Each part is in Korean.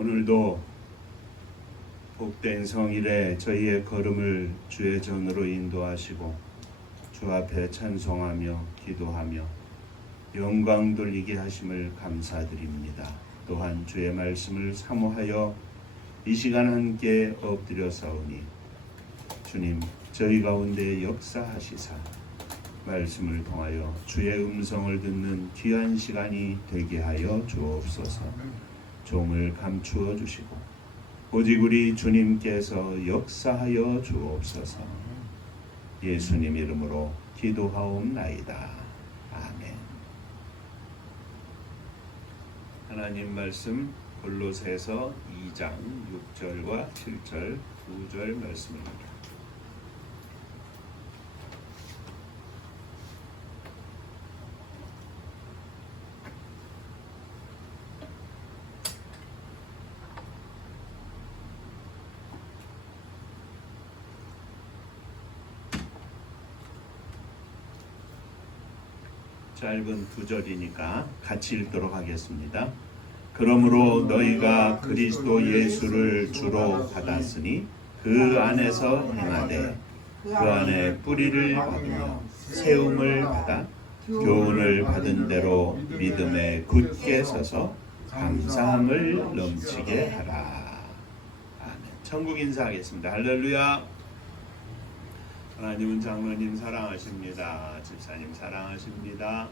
오늘도 복된 성일에 저희의 걸음을 주의 전으로 인도하시고 주 앞에 찬송하며 기도하며 영광 돌리게 하심을 감사드립니다. 또한 주의 말씀을 사모하여 이 시간 함께 엎드려 싸우니 주님 저희 가운데 역사하시사 말씀을 통하여 주의 음성을 듣는 귀한 시간이 되게 하여 주옵소서. 종을 감추어 주시고 오직 우리 주님께서 역사하여 주옵소서. 예수님 이름으로 기도하옵나이다. 아멘. 하나님 말씀 골로새서 2장 6절과 7절 9절 말씀입니다. 짧은 2절이니까 같이 읽도록 하겠습니다. 그러므로 너희가 그리스도 예수를 주로 받았으니 그 안에서 행하되 그 안에 뿌리를 받으며 세움을 받아 교훈을 받은 대로 믿음에 굳게 서서 감사함을 넘치게 하라. 아멘. 천국 인사하겠습니다. 할렐루야. 하나님은 장로님 사랑하십니다. 집사님 사랑하십니다.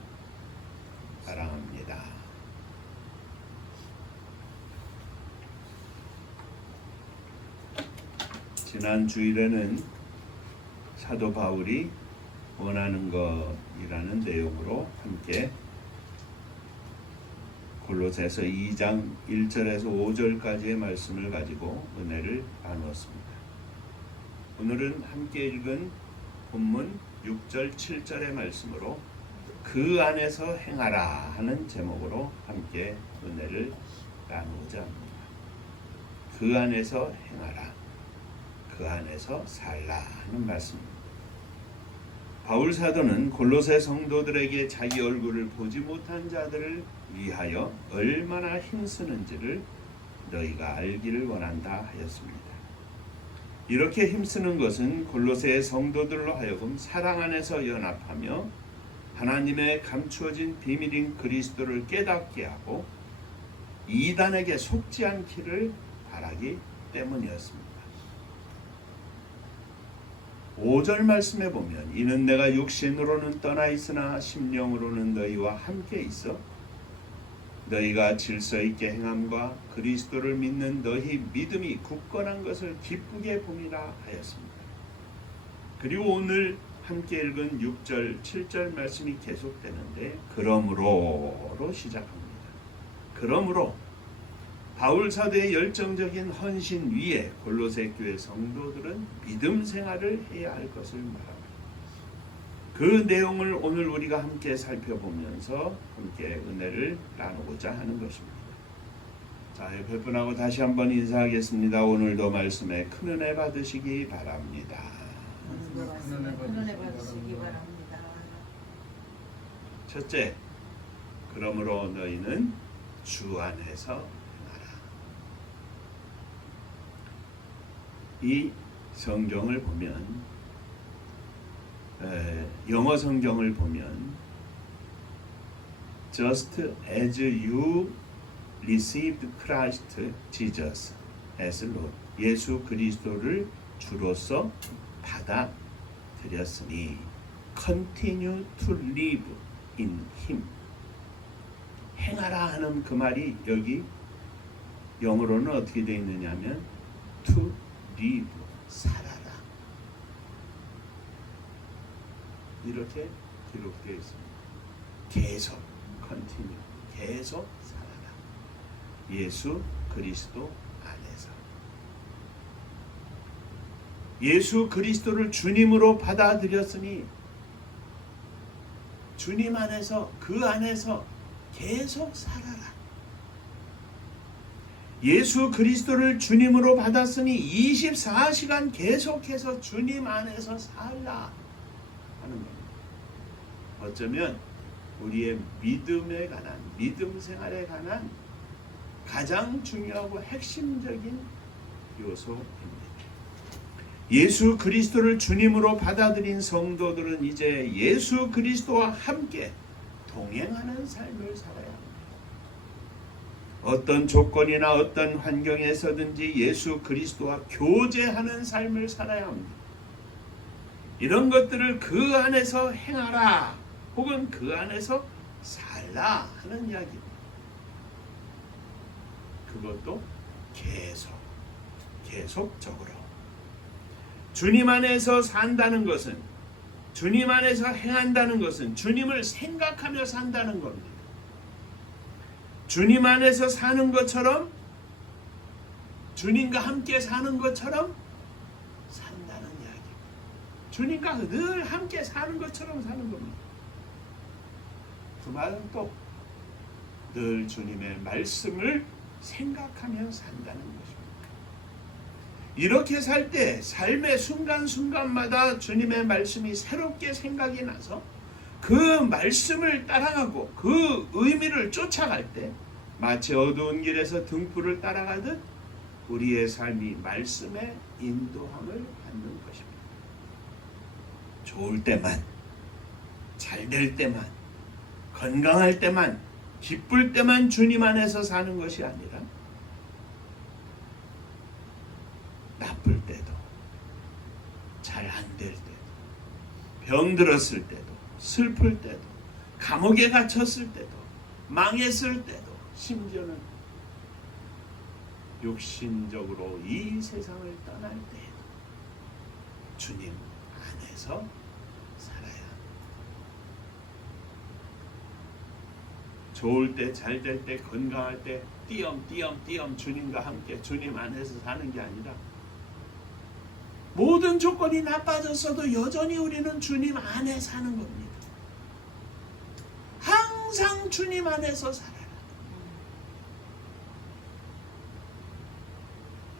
사랑합니다. 지난 주일에는 사도 바울이 원하는 것이라는 내용으로 함께 골로새서 2장 1절에서 5절까지의 말씀을 가지고 은혜를 나누었습니다. 오늘은 함께 읽은 본문 6절 7절의 말씀으로 그 안에서 행하라 하는 제목으로 함께 은혜를 나누고자 합니다. 그 안에서 행하라, 그 안에서 살라 하는 말씀입니다. 바울 사도는 골로새 성도들에게 자기 얼굴을 보지 못한 자들을 위하여 얼마나 힘쓰는지를 너희가 알기를 원한다 하였습니다. 이렇게 힘쓰는 것은 골로새의 성도들로 하여금 사랑 안에서 연합하며 하나님의 감추어진 비밀인 그리스도를 깨닫게 하고 이단에게 속지 않기를 바라기 때문이었습니다. 5절 말씀에 보면 이는 내가 육신으로는 떠나 있으나 심령으로는 너희와 함께 있어 너희가 질서 있게 행함과 그리스도를 믿는 너희 믿음이 굳건한 것을 기쁘게 봄이라 하였습니다. 그리고 오늘 함께 읽은 6절, 7절 말씀이 계속되는데 그러므로로 시작합니다. 그러므로 바울 사도의 열정적인 헌신 위에 골로새 교회 성도들은 믿음 생활을 해야 할 것을 말합니다. 그 내용을 오늘 우리가 함께 살펴보면서 함께 은혜를 나누고자 하는 것입니다. 자, 옆에 분하고 다시 한번 인사하겠습니다. 오늘도 말씀에 큰 은혜 받으시기 바랍니다. 큰 은혜 받으시기 바랍니다. 첫째, 그러므로 너희는 주 안에서 행하라. 이 성경을 보면 영어 성경을 보면 Just as you received Christ Jesus as Lord, 예수 그리스도를 주로서 받아들였으니 continue to live in Him. 행하라 하는 그 말이 여기 영어로는 어떻게 되어 있느냐면 to live, 살아라. 이렇게 기록되어 있습니다. 계속 continue, 계속 살아라. 예수 그리스도 안에서. 예수 그리스도를 주님으로 받아들였으니 주님 안에서, 그 안에서 계속 살아라. 예수 그리스도를 주님으로 받았으니 24시간 계속해서 주님 안에서 살라 하는 겁니다. 어쩌면 우리의 믿음에 관한, 믿음 생활에 관한 가장 중요하고 핵심적인 요소입니다. 예수 그리스도를 주님으로 받아들인 성도들은 이제 예수 그리스도와 함께 동행하는 삶을 살아야 합니다. 어떤 조건이나 어떤 환경에서든지 예수 그리스도와 교제하는 삶을 살아야 합니다. 이런 것들을 그 안에서 행하라 혹은 그 안에서 살라 하는 이야기입니다. 그것도 계속적으로 주님 안에서 산다는 것은, 주님 안에서 행한다는 것은 주님을 생각하며 산다는 겁니다. 주님 안에서 사는 것처럼, 주님과 함께 사는 것처럼 산다는 이야기입니다. 주님과 늘 함께 사는 것처럼 사는 겁니다. 그 말은 또 늘 주님의 말씀을 생각하며 산다는 것입니다. 이렇게 살 때 삶의 순간순간마다 주님의 말씀이 새롭게 생각이 나서 그 말씀을 따라가고 그 의미를 쫓아갈 때 마치 어두운 길에서 등불을 따라가듯 우리의 삶이 말씀의 인도함을 받는 것입니다. 좋을 때만, 잘 될 때만, 건강할 때만, 기쁠 때만 주님 안에서 사는 것이 아니라 나쁠 때도, 잘 안 될 때도, 병들었을 때도, 슬플 때도, 감옥에 갇혔을 때도, 망했을 때도, 심지어는 육신적으로 이 세상을 떠날 때에도 주님 안에서 살아야 합니다. 좋을 때, 잘 될 때, 건강할 때 띄엄띄엄 주님과 함께 주님 안에서 사는 게 아니라 모든 조건이 나빠졌어도 여전히 우리는 주님 안에 사는 겁니다. 항상 주님 안에서 살아라.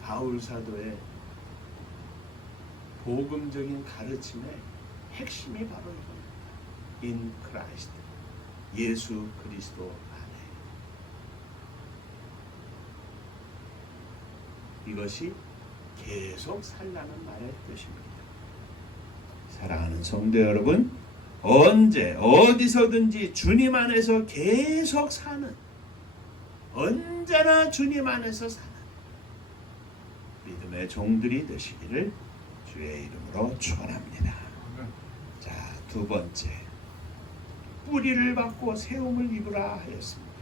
바울 사도의 복음적인 가르침의 핵심이 바로 이겁니다. In Christ, 예수 그리스도 안에. 이것이 계속 살라는 말의 뜻입니다. 사랑하는 성도 여러분, 언제 어디서든지 주님 안에서 계속 사는, 언제나 주님 안에서 사는 믿음의 종들이 되시기를 주의 이름으로 축원합니다. 자, 두 번째, 뿌리를 받고 세움을 입으라 하였습니다.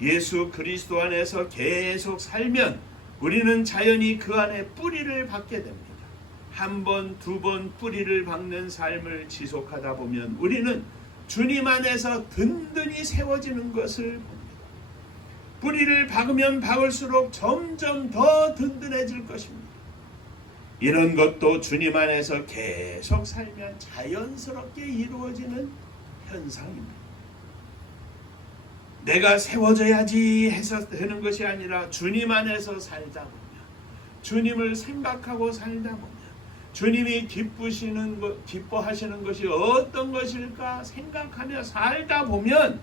예수 그리스도 안에서 계속 살면 우리는 자연히 그 안에 뿌리를 받게 됩니다. 한 번, 두 번 뿌리를 박는 삶을 지속하다 보면 우리는 주님 안에서 든든히 세워지는 것을 봅니다. 뿌리를 박으면 박을수록 점점 더 든든해질 것입니다. 이런 것도 주님 안에서 계속 살면 자연스럽게 이루어지는 현상입니다. 내가 세워져야지 해서 되는 것이 아니라 주님 안에서 살다 보면, 주님을 생각하고 살다 보면, 주님이 기뻐하시는 것이 어떤 것일까 생각하며 살다 보면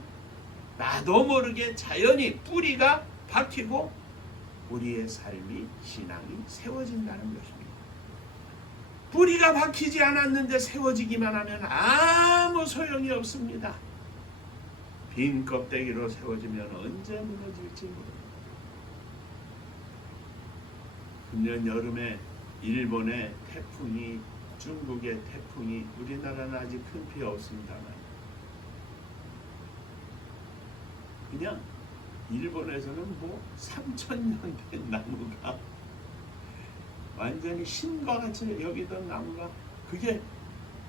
나도 모르게 자연히 뿌리가 박히고 우리의 삶이, 신앙이 세워진다는 것입니다. 뿌리가 박히지 않았는데 세워지기만 하면 아무 소용이 없습니다. 빈 껍데기로 세워지면 언제 무너질지 모릅니다. 금년 여름에 일본의 태풍이, 중국의 태풍이, 우리나라는 아직 큰 피해 없습니다만 그냥 일본에서는 뭐 3,000년 된 나무가 완전히 신과 같이 여기던 나무가 그게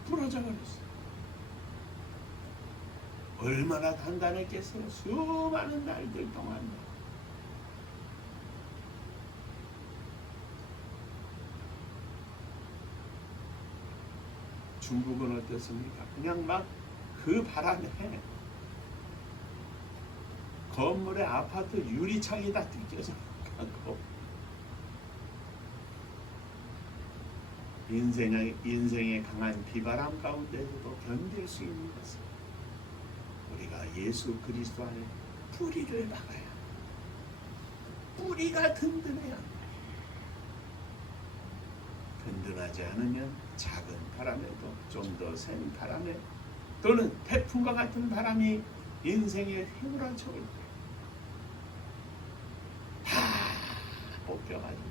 부러져 버렸어요. 얼마나 단단했겠어요. 수많은 날들 동안. 중국은 어땠습니까? 그냥 막 그 바람에 건물의 아파트 유리창이 다 뜯겨서 가고 인생의 강한 비바람 가운데서도 견딜 수 있는 것은 우리가 예수 그리스도 안에 뿌리를 박아야 합니다. 뿌리가 든든해야 합니다. 든든하지 않으면 작은 바람에도 좀 더 센 바람에 또는 태풍과 같은 바람이 인생에 휘몰아쳐올 때 다 뽑혀가지고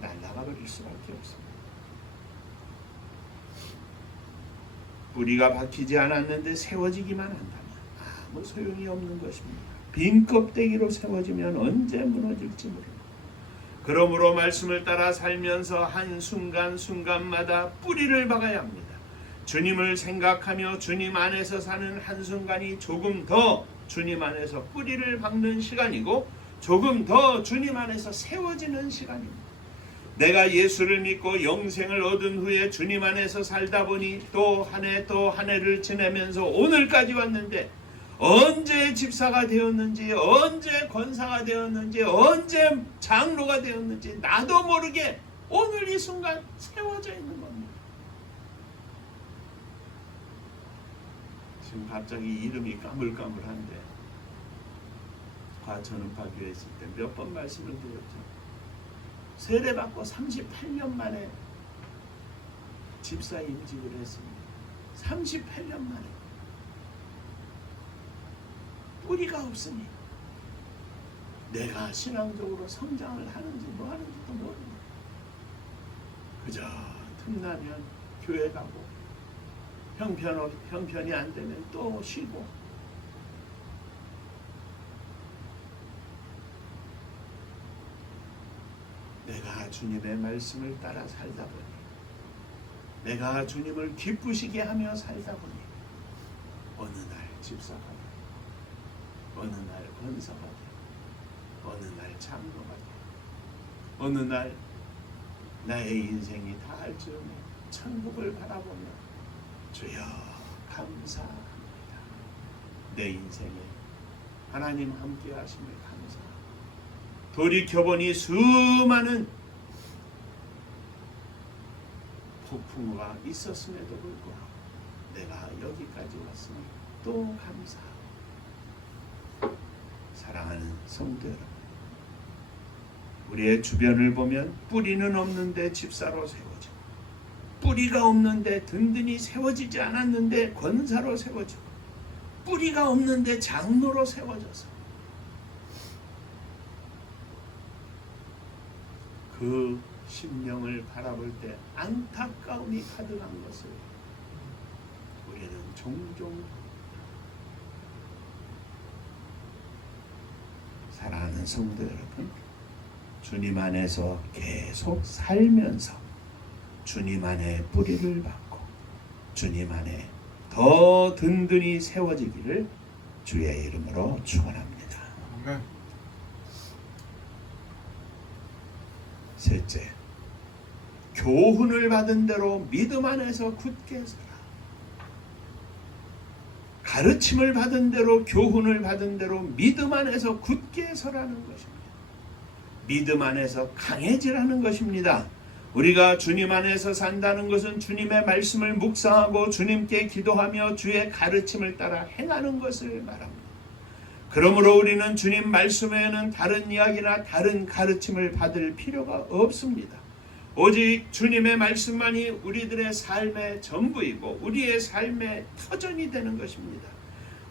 날아가 버릴 수밖에 없습니다. 뿌리가 박히지 않았는데 세워지기만 한다면 아무 소용이 없는 것입니다. 빈 껍데기로 세워지면 언제 무너질지 모릅니다. 그러므로 말씀을 따라 살면서 한순간순간마다 뿌리를 박아야 합니다. 주님을 생각하며 주님 안에서 사는 한순간이 조금 더 주님 안에서 뿌리를 박는 시간이고 조금 더 주님 안에서 세워지는 시간입니다. 내가 예수를 믿고 영생을 얻은 후에 주님 안에서 살다 보니 또 한 해 또 한 해를 지내면서 오늘까지 왔는데 언제 집사가 되었는지 언제 권사가 되었는지 언제 장로가 되었는지 나도 모르게 오늘 이 순간 세워져 있는 겁니다. 지금 갑자기 이름이 까물까물한데 과천은파 교회 있을 때 몇 번 말씀을 드렸죠. 세례받고 38년 만에 집사 임직을 했습니다. 38년 만에 뿌리가 없으니 내가 신앙적으로 성장을 하는지 뭐 하는지도 모릅니다. 그저 틈나면 교회 가고 형편이 안 되면 또 쉬고 내가 주님의 말씀을 따라 살다 보니 내가 주님을 기쁘시게 하며 살다 보니 어느 날 집사가 되고 어느 날 권사가 되고 어느 날 장로가 되고 어느 날 나의 인생이 다할지어내 천국을 바라보며 주여 감사합니다. 내 인생에 하나님 함께 하심을 감사합니다. 돌이켜보니 수많은 폭풍우가 있었음에도 불구하고 내가 여기까지 왔으니 또 감사하고 사랑하는 성도 여러분, 우리의 주변을 보면 뿌리는 없는데 집사로 세워지고 뿌리가 없는데 든든히 세워지지 않았는데 권사로 세워지고 뿌리가 없는데 장로로 세워져서 그 심령을 바라볼 때 안타까움이 가득한 것을 우리는 종종 사랑하는 성도 여러분, 주님 안에서 계속 살면서 주님 안에 뿌리를 박고 주님 안에 더 든든히 세워지기를 주의 이름으로 축원합니다. 아멘. 셋째, 교훈을 받은 대로 믿음 안에서 굳게 서라. 가르침을 받은 대로 교훈을 받은 대로 믿음 안에서 굳게 서라는 것입니다. 믿음 안에서 강해지라는 것입니다. 우리가 주님 안에서 산다는 것은 주님의 말씀을 묵상하고 주님께 기도하며 주의 가르침을 따라 행하는 것을 말합니다. 그러므로 우리는 주님 말씀 외에는 다른 이야기나 다른 가르침을 받을 필요가 없습니다. 오직 주님의 말씀만이 우리들의 삶의 전부이고 우리의 삶의 터전이 되는 것입니다.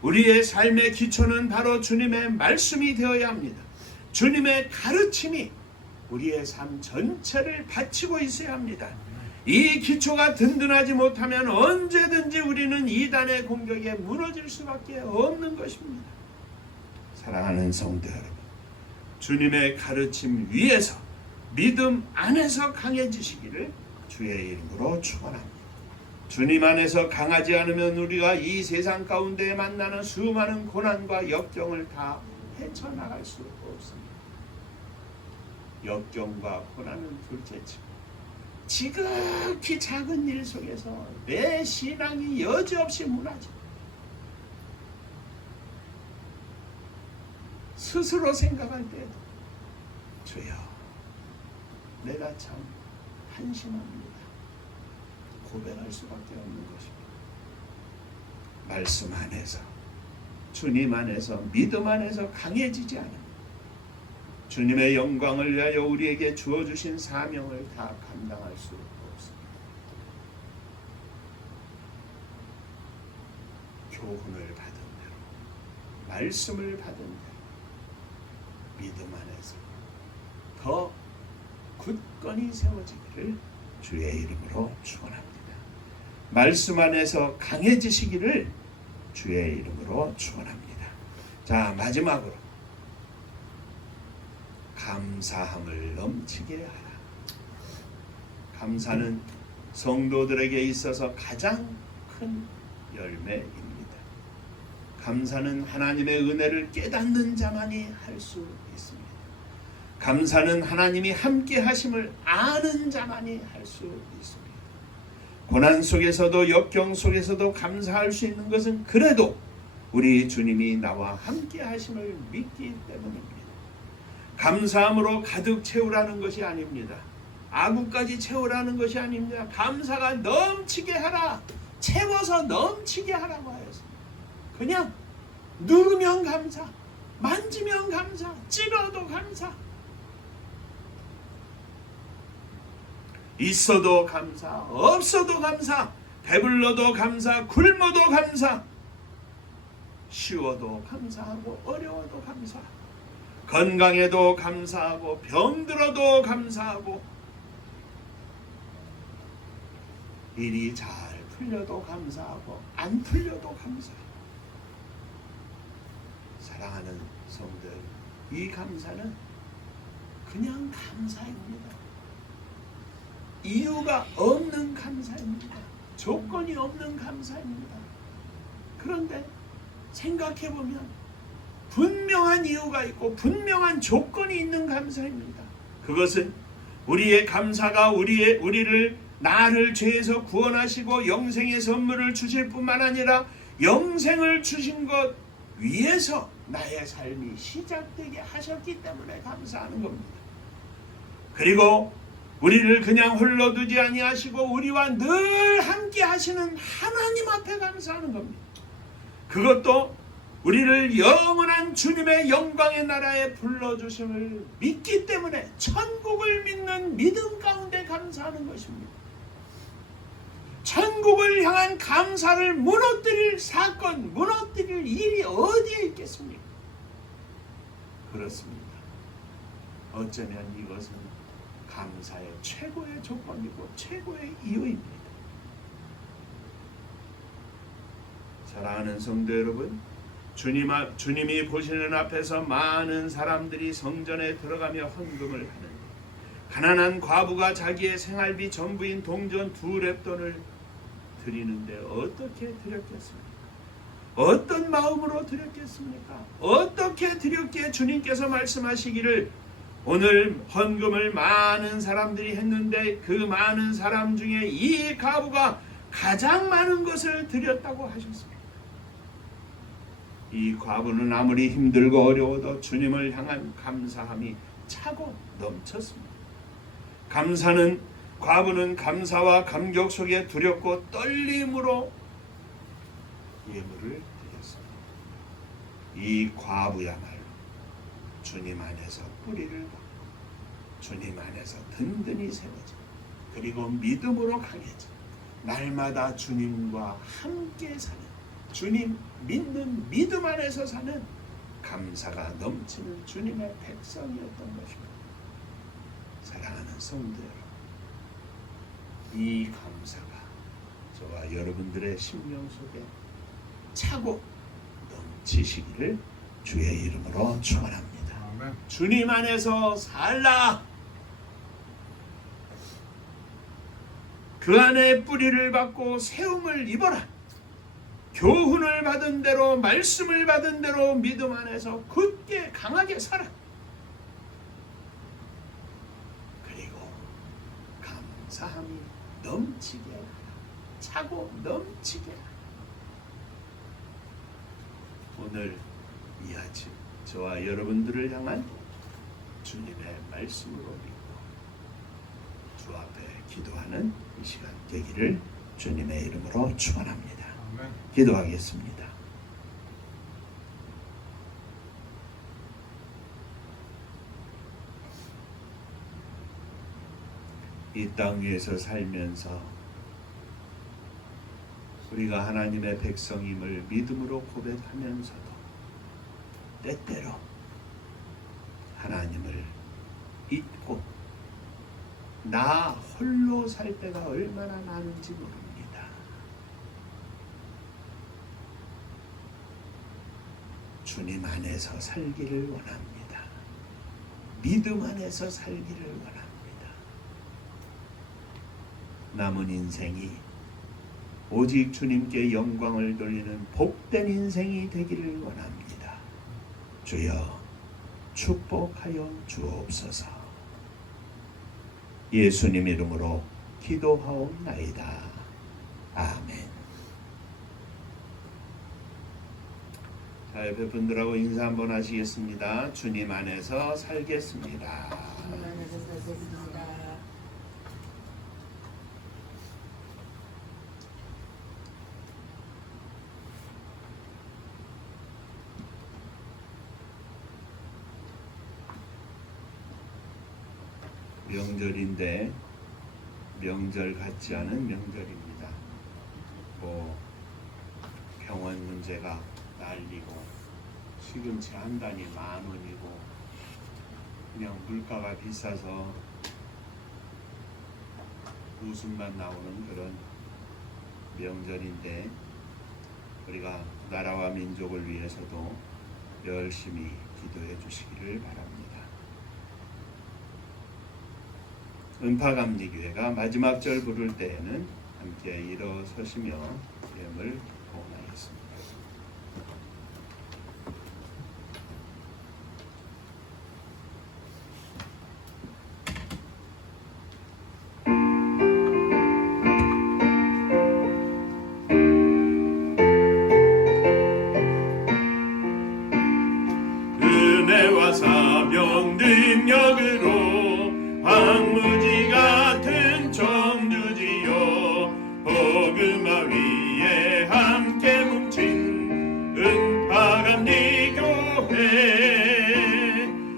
우리의 삶의 기초는 바로 주님의 말씀이 되어야 합니다. 주님의 가르침이 우리의 삶 전체를 바치고 있어야 합니다. 이 기초가 든든하지 못하면 언제든지 우리는 이단의 공격에 무너질 수밖에 없는 것입니다. 사랑하는 성도 여러분, 주님의 가르침 위에서 믿음 안에서 강해지시기를 주의 이름으로 축원합니다. 주님 안에서 강하지 않으면 우리가 이 세상 가운데 만나는 수많은 고난과 역경을 다 헤쳐나갈 수 없습니다. 역경과 고난은 둘째치고 지극히 작은 일 속에서 내 신앙이 여지없이 무너집니다. 스스로 생각할 때에도 주여 내가 참 한심합니다. 고백할 수밖에 없는 것입니다. 말씀 안에서 주님 안에서 믿음 안에서 강해지지 않으면 주님의 영광을 위하여 우리에게 주어주신 사명을 다 감당할 수 없습니다. 교훈을 받은 대로, 말씀을 받은 대로 믿음 안에서 더 굳건히 세워지기를 주의 이름으로 축원합니다. 말씀 안에서 강해지시기를 주의 이름으로 축원합니다. 자, 마지막으로 감사함을 넘치게 하라. 감사는 성도들에게 있어서 가장 큰 열매입니다. 감사는 하나님의 은혜를 깨닫는 자만이 할 수 있습니다. 감사는 하나님이 함께 하심을 아는 자만이 할 수 있습니다. 고난 속에서도 역경 속에서도 감사할 수 있는 것은 그래도 우리 주님이 나와 함께 하심을 믿기 때문입니다. 감사함으로 가득 채우라는 것이 아닙니다. 아구까지 채우라는 것이 아닙니다. 감사가 넘치게 하라. 채워서 넘치게 하라고 하였습니다. 그냥 누르면 감사, 만지면 감사, 찔러도 감사, 있어도 감사, 없어도 감사, 배불러도 감사, 굶어도 감사, 쉬워도 감사하고 어려워도 감사, 건강해도 감사하고 병들어도 감사하고 일이 잘 풀려도 감사하고 안 풀려도 감사하고. 사랑하는 성들, 이 감사는 그냥 감사입니다. 이유가 없는 감사입니다. 조건이 없는 감사입니다. 그런데 생각해보면 분명한 이유가 있고 분명한 조건이 있는 감사입니다. 그것은 우리의 감사가 우리를 나를 죄에서 구원하시고 영생의 선물을 주실 뿐만 아니라 영생을 주신 것 위에서 나의 삶이 시작되게 하셨기 때문에 감사하는 겁니다. 그리고 우리를 그냥 홀로 두지 아니하시고 우리와 늘 함께 하시는 하나님 앞에 감사하는 겁니다. 그것도 우리를 영원한 주님의 영광의 나라에 불러주심을 믿기 때문에 천국을 믿는 믿음 가운데 감사하는 것입니다. 천국을 향한 감사를 무너뜨릴 사건, 무너뜨릴 일이 어디에 있겠습니까? 그렇습니다. 어쩌면 이것은 감사의 최고의 조건이고 최고의 이유입니다. 사랑하는 성도 여러분, 주님이 보시는 앞에서 많은 사람들이 성전에 들어가며 헌금을 하는데 가난한 과부가 자기의 생활비 전부인 동전 2렙돈을 드리는데 어떻게 드렸겠습니까? 어떤 마음으로 드렸겠습니까? 어떻게 드렸기에 주님께서 말씀하시기를 오늘 헌금을 많은 사람들이 했는데 그 많은 사람 중에 이 과부가 가장 많은 것을 드렸다고 하셨습니다. 이 과부는 아무리 힘들고 어려워도 주님을 향한 감사함이 차고 넘쳤습니다. 과부는 감사와 감격 속에 두렵고 떨림으로 예물을 드렸습니다. 이 과부야말로 주님 안에서 뿌리를 받고 주님 안에서 든든히 세워져 그리고 믿음으로 강해져 날마다 주님과 함께 사는 주님 믿는 믿음 안에서 사는 감사가 넘치는 주님의 백성이었던 것입니다. 사랑하는 성도 여러분, 이 감사가 저와 여러분들의 심령 속에 차고 넘치시기를 주의 이름으로 축원합니다. 아멘. 주님 안에서 살라. 그 안에 뿌리를 받고 세움을 입어라. 교훈을 받은 대로 말씀을 받은 대로 믿음 안에서 굳게 강하게 살아. 그리고 감사함이 넘치게 하라. 차고 넘치게 하라. 오늘 이 아침 저와 여러분들을 향한 주님의 말씀으로 믿고 주 앞에 기도하는 이 시간 되기를 주님의 이름으로 축원합니다. 아멘. 기도하겠습니다. 이 땅 위에서 살면서 우리가 하나님의 백성임을 믿음으로 고백하면서도 때때로 하나님을 잊고 나 홀로 살 때가 얼마나 많은지 모릅니다. 주님 안에서 살기를 원합니다. 믿음 안에서 살기를 원합니다. 남은 인생이 오직 주님께 영광을 돌리는 복된 인생이 되기를 원합니다. 주여 축복하여 주옵소서. 예수님 이름으로 기도하옵나이다. 아멘. 자, 옆에 분들하고 인사 한번 하시겠습니다. 주님 안에서 살겠습니다. 주님 안에서 살겠습니다. 명절인데 명절 같지 않은 명절입니다. 뭐 병원 문제가 난리고 시금치 한 단이 10,000원이고 그냥 물가가 비싸서 웃음만 나오는 그런 명절인데 우리가 나라와 민족을 위해서도 열심히 기도해 주시기를 바랍니다. 은파감리교회가 마지막 절 부를 때에는 함께 일어서시며 예물 봉헌하겠습니다. 은혜와 사명 능력으로 황무지 같은 청주지여 복음화 위에 함께 뭉친 은파감리교회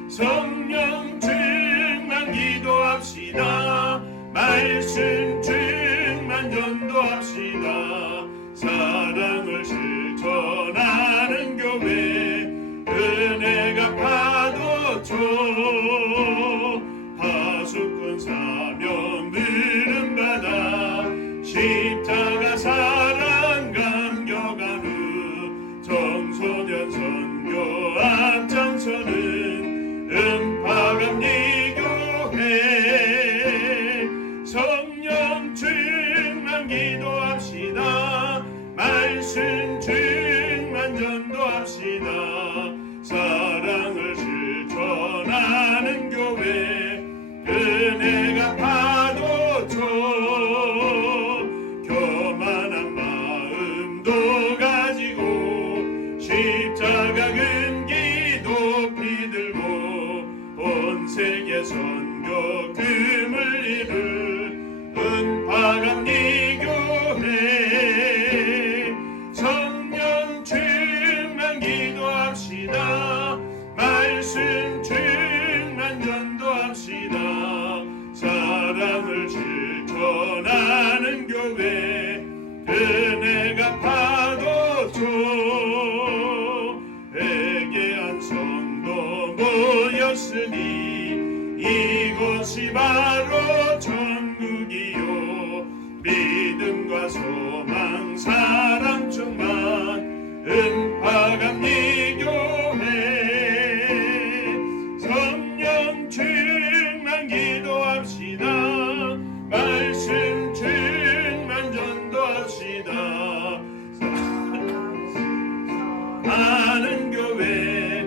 성령 충만 기도합시다. 말씀 충만 전도합시다. 사랑을 실천하는 교회 은혜가 파도쳐 파수꾼 사명 부름받아 십자가 사랑 감격하는 청소년 선교 앞장서는 은파감리교회 성령 충만 기도합시다. 말씀 충만 전도합시다. 사랑을 실천하는 교회 은혜가 파도쳐 교만한 마음도 가지고 십자가 근기 높이 들고 온 세계 선교 금을 이룰 은파감리교회 성령 충만 기도합시다. 말씀 충만 전도합시다. 사랑을 실천하는 교회 은혜가 파도쳐 회개한 성도 모였으니 이곳이 바로 천국이요 믿음과 소망 사랑 충만 은파감리교회 성령 충만 기도합시다. 말씀 충만 전도합시다. 사랑하는 교회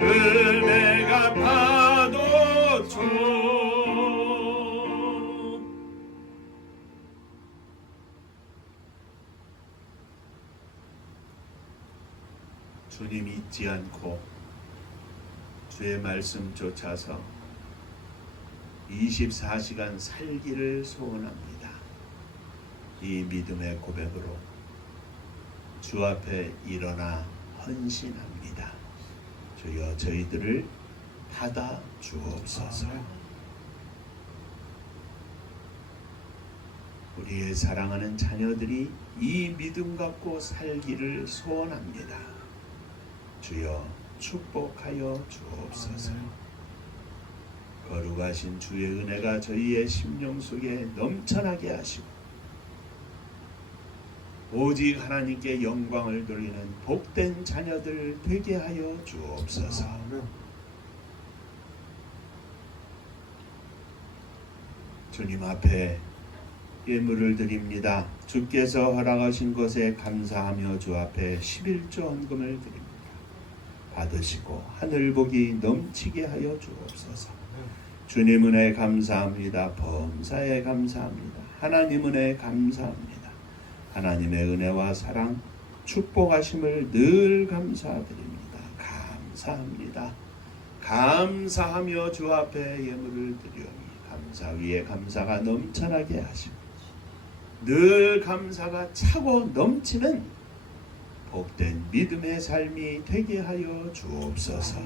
은혜가 파도쳐 주님 잊지 않고 주의 말씀 쫓아서 24시간 살기를 소원합니다. 이 믿음의 고백으로 주 앞에 일어나 헌신합니다. 주여 저희들을 받아 주옵소서. 우리의 사랑하는 자녀들이 이 믿음 갖고 살기를 소원합니다. 주여 축복하여 주옵소서. 거룩하신 주의 은혜가 저희의 심령 속에 넘쳐나게 하시고 오직 하나님께 영광을 돌리는 복된 자녀들 되게 하여 주옵소서. 주님 앞에 예물을 드립니다. 주께서 허락하신 것에 감사하며 주 앞에 11조 헌금을 드립니다. 받으시고 하늘복이 넘치게 하여 주옵소서. 주님 은혜 감사합니다. 범사에 감사합니다. 하나님 은혜 감사합니다. 하나님의 은혜와 사랑 축복하심을 늘 감사드립니다. 감사합니다. 감사하며 주 앞에 예물을 드리오니 감사 위에 감사가 넘쳐나게 하시고 늘 감사가 차고 넘치는 복된 믿음의 삶이 되게 하여 주옵소서.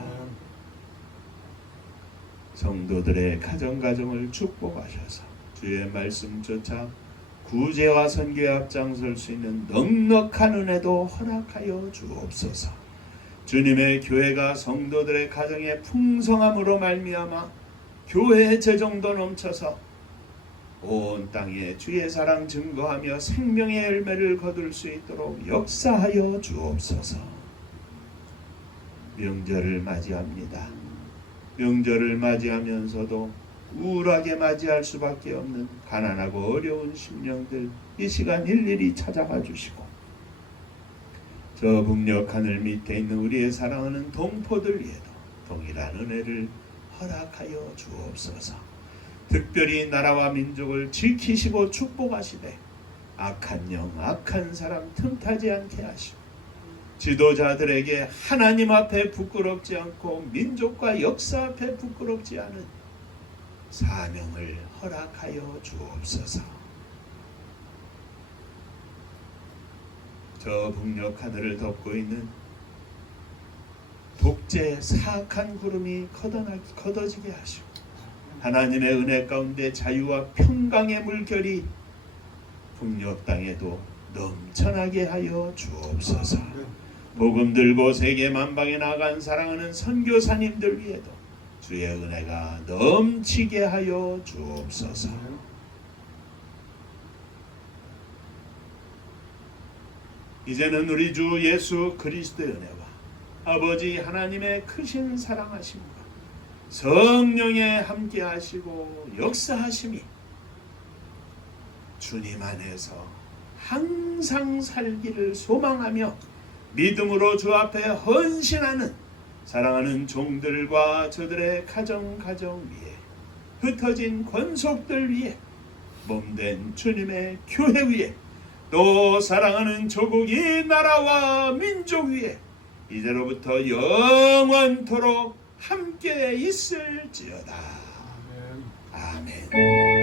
성도들의 가정가정을 축복하셔서 주의 말씀 쫓아 구제와 선교에 앞장설 수 있는 넉넉한 은혜도 허락하여 주옵소서. 주님의 교회가 성도들의 가정의 풍성함으로 말미암아 교회의 재정도 넘쳐서 온 땅에 주의 사랑 증거하며 생명의 열매를 거둘 수 있도록 역사하여 주옵소서. 명절을 맞이합니다. 명절을 맞이하면서도 우울하게 맞이할 수밖에 없는 가난하고 어려운 심령들 이 시간 일일이 찾아가 주시고 저 북녘 하늘 밑에 있는 우리의 사랑하는 동포들 위에도 동일한 은혜를 허락하여 주옵소서. 특별히 나라와 민족을 지키시고 축복하시되 악한 영, 악한 사람 틈타지 않게 하시고 지도자들에게 하나님 앞에 부끄럽지 않고 민족과 역사 앞에 부끄럽지 않은 사명을 허락하여 주옵소서. 저 북녘 하늘을 덮고 있는 독재 사악한 구름이 걷어지게 하시고 하나님의 은혜 가운데 자유와 평강의 물결이 북녘 땅에도 넘쳐나게 하여 주옵소서. 복음 들고 세계 만방에 나간 사랑하는 선교사님들 위에도 주의 은혜가 넘치게 하여 주옵소서. 이제는 우리 주 예수 그리스도의 은혜와 아버지 하나님의 크신 사랑하심과 성령의 함께하시고 역사하심이 주님 안에서 항상 살기를 소망하며 믿음으로 주 앞에 헌신하는 사랑하는 종들과 저들의 가정 위에 흩어진 권속들 위에 몸된 주님의 교회 위에 또 사랑하는 조국 이 나라와 민족 위에 이제로부터 영원토록 함께 있을지어다. 아멘.